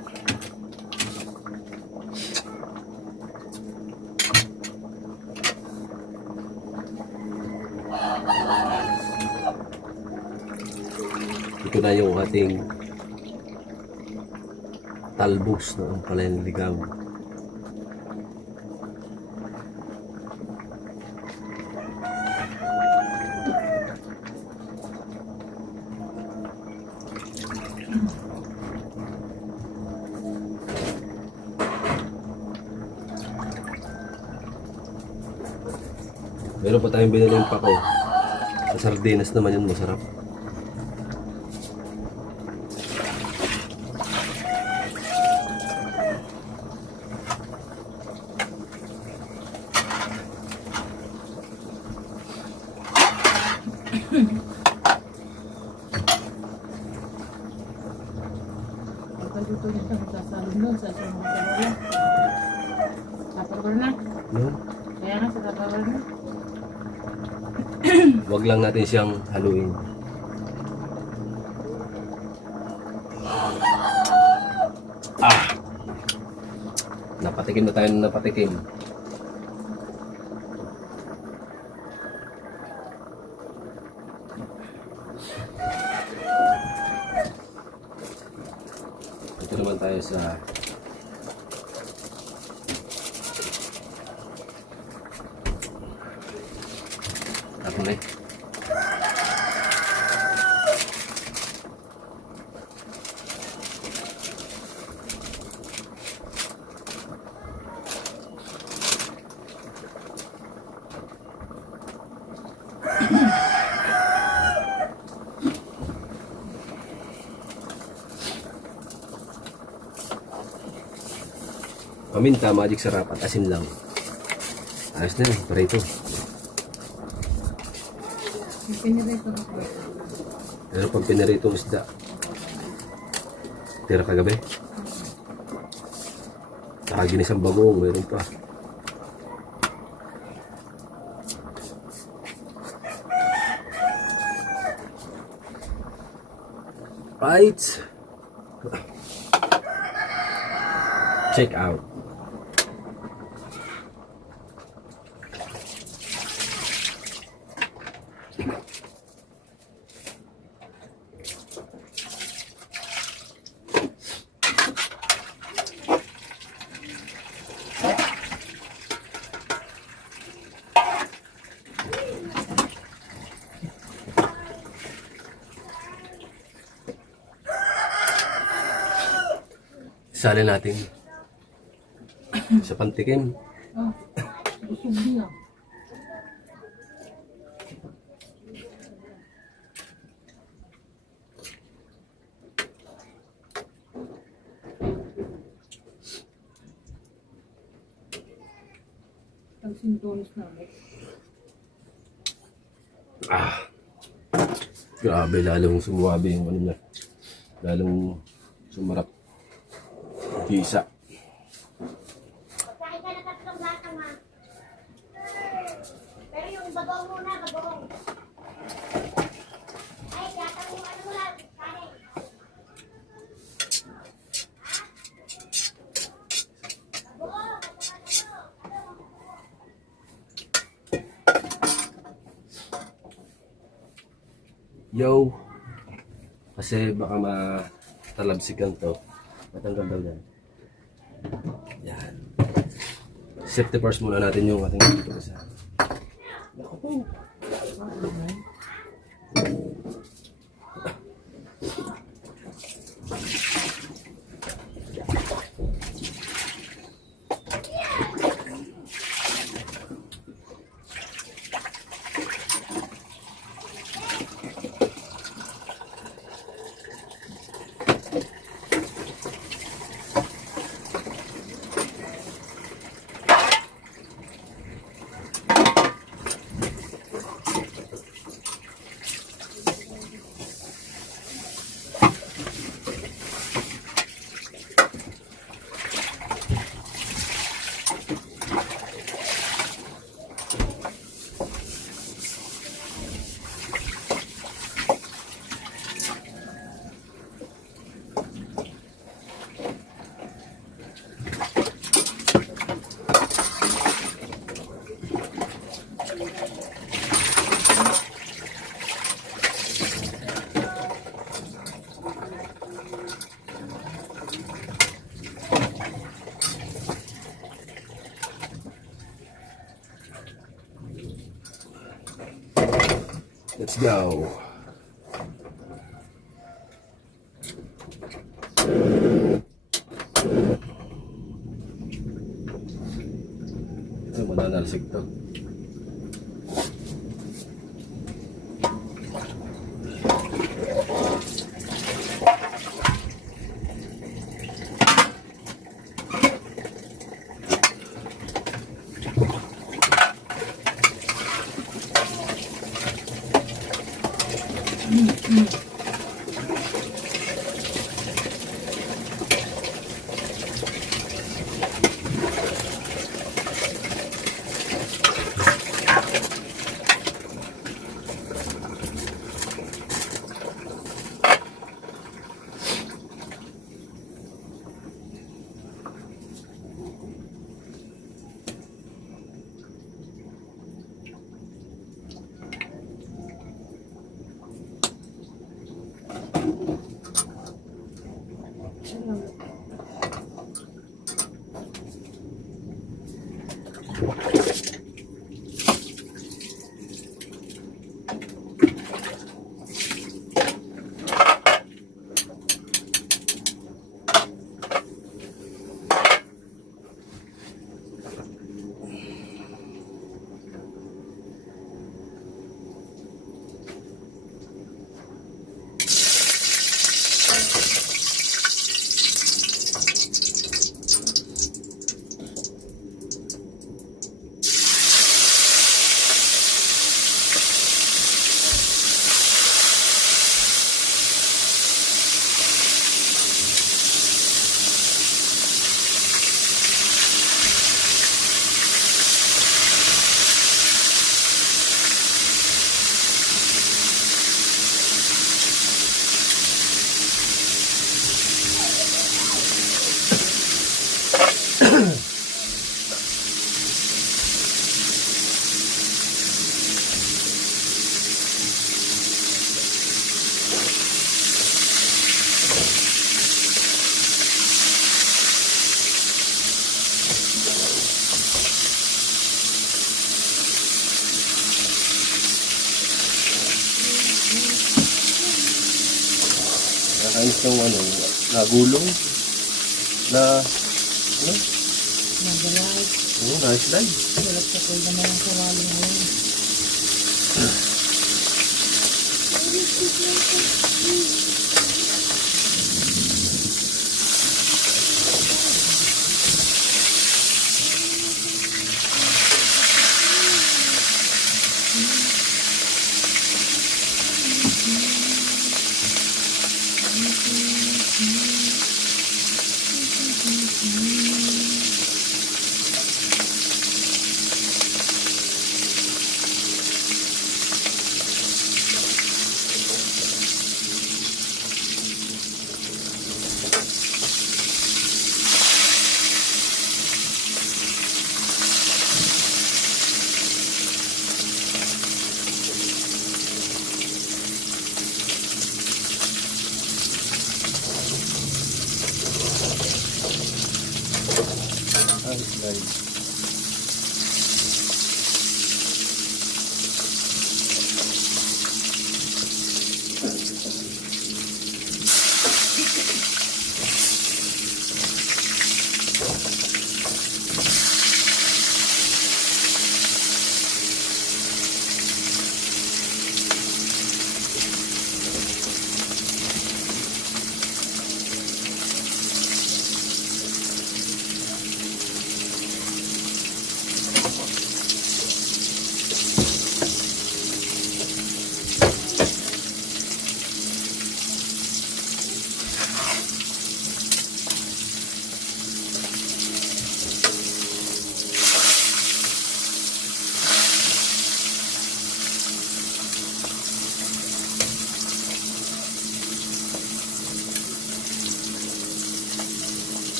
Ito na yung ating talbos na ang palanligaw. Meron pa tayong biniling pako. Sa sardinas naman yun, masarap. Pagkaluto nito, nagsasalong doon sa isang mga tawalan. Tapagol na. No? Kaya nga sa tapagol na. Wag lang natin siyang haluin. Ah! Napatikim na tayo ng napatikim. Ito naman tayo sa ako na eh. Paminta, magic sarap at asin lang. Ayos na yan, parito. Pinirito ko po. Pero pag pinarito ang isda, tira kagabi. Saka ginisang bagong, meron pa. Right. Check out. Sali natin sa pantikim. Oh, busog din ah. Pagsintonis namin. Grabe, lalong sumuwabi yung ano niya. Lalong sumarap. Gisa. Kain ka na tatlong latang ha. Pero yung babaw muna, babaw. Ay, latang mo, ano mo lang, kanin. Yo! Kasi baka matalabsikan to. Matanggal daw yan. Yan. Safety first muna natin yung ating dito kasi. Naku po. Let's go. Ito, mananalsik to. Ayos yung ano, nagulong. Na, ano? Nagalaay. Nice live. Walang sakol naman ang kawali ngayon. Nice live.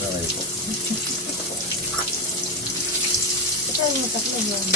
Okay po. Ito yung matakla yun.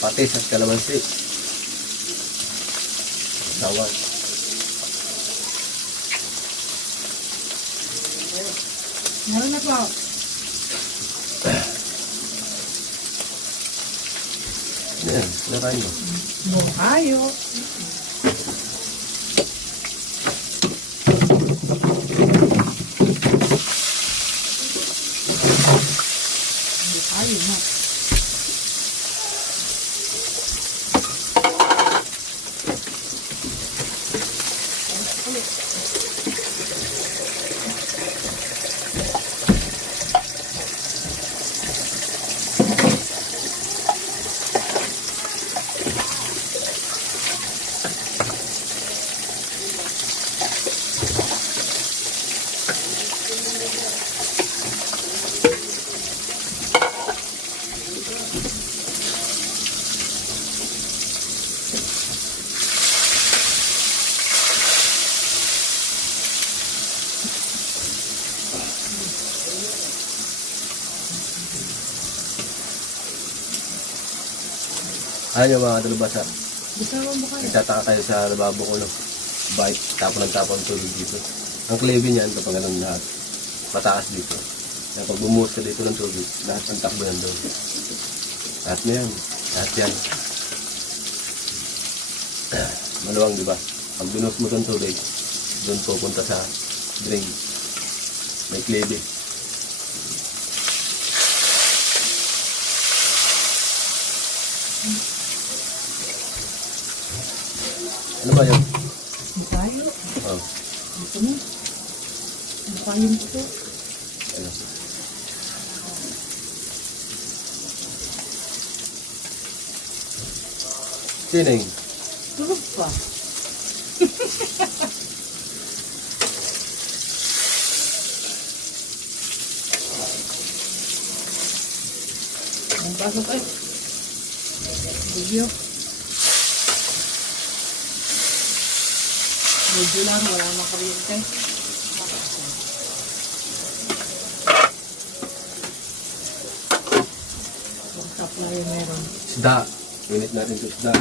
Patis at kalamansi. Sawan. Meron na po. Yan, nakain mo. Buhayo. Buhayo na. Ayaw mga dalubasa. Gusto mo ba kayo? Nagtataka kayo sa lababo ko, no? Bite, tapon ng tapon tubig dito. Ang klebe niyan, kapag ganun lahat, pataas dito. Kaya pag bumuhos ka dito ng tubig, lahat ng takbo yan doon. Lahat na yan. Lahat yan. Maluwang, di ba? Pag binuhos mo itong tubig, doon pupunta sa drain. May klebe. Ano ba yun? Buhayo. Oh, Ito mo. Buhayo mo ito. ano? Sining. Tulog pa. Ang pasok ay. Video. Video lang, wala namang kuryente. Tap na rin meron. Isda. Init natin ito isda.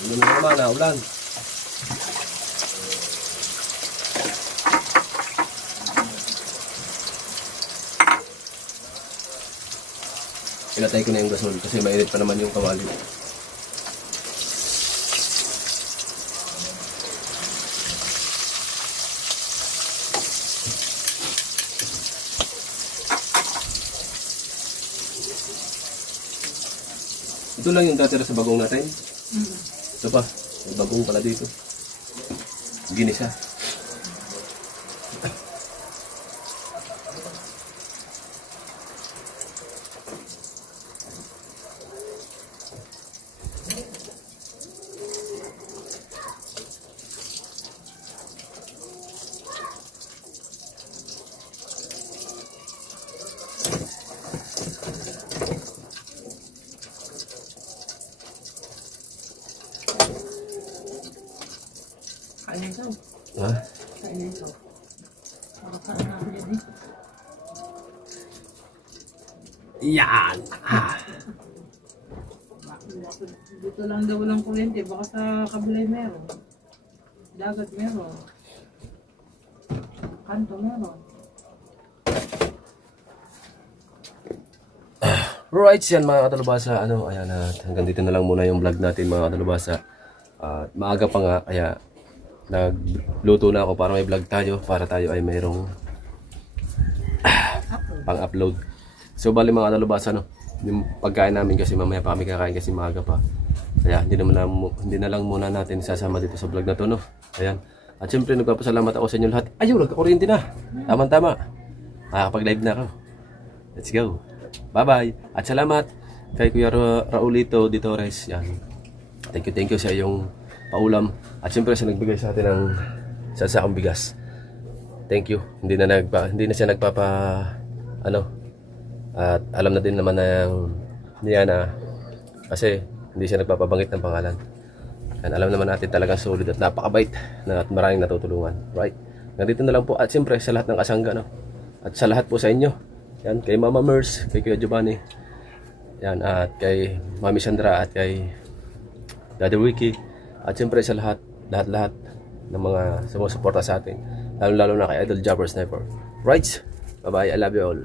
Ano na naman, naulan. Pinatay ko na yung gasol kasi mainit pa naman yung kawali. Ito lang yung tatira sa bagong natin. Ito pa, may bagong pala dito. Ginisa. Kain ito. Ha? Kain ito. Makakain na ako yan eh. Yan! Ah. Dito lang daw walang kuryente. Baka sa kabilay meron. Dagat meron. Kanto meron. Right, yan mga katalubasa. Ayan na, hanggang dito na lang muna yung vlog natin mga katalubasa. Maaga pa nga, kaya nagluto na ako para may vlog tayo, para tayo ay mayroong pang-upload. So bali mga katalubasa, no, yung pagkain namin kasi mamaya pa kami kakain kasi maaga pa. Kaya hindi na lang muna natin sasama dito sa vlog na to, no. Ayan. At syempre nagpapasalamat ako sa inyo lahat. Ayun, nagka-kuryente na. Tama-tama. Makakapag-live na ako. Let's go. Bye-bye. At salamat kay Kuya Raulito Ditores. Yan. Thank you sa iyong paulam. At siyempre sa nagbigay sa atin ng sasakang bigas. Thank you. Hindi na siya nagpapa at alam na din naman na niya na kasi hindi siya nagpapabanggit ng pangalan. And alam naman natin talagang solid at napakabait na at maraming natutulungan. Right? Nandito na lang po at siyempre sa lahat ng kasangga, no? At sa lahat po sa inyo. Yan, kay Mama Mers, kay Kuya Giovanni. Yan, at kay Mami Sandra at kay Daddy Wiki. At siyempre sa lahat ng mga sumusuporta sa atin. Lalo na kay Idol Jabber Sniper. Right? Bye-bye. I love you all.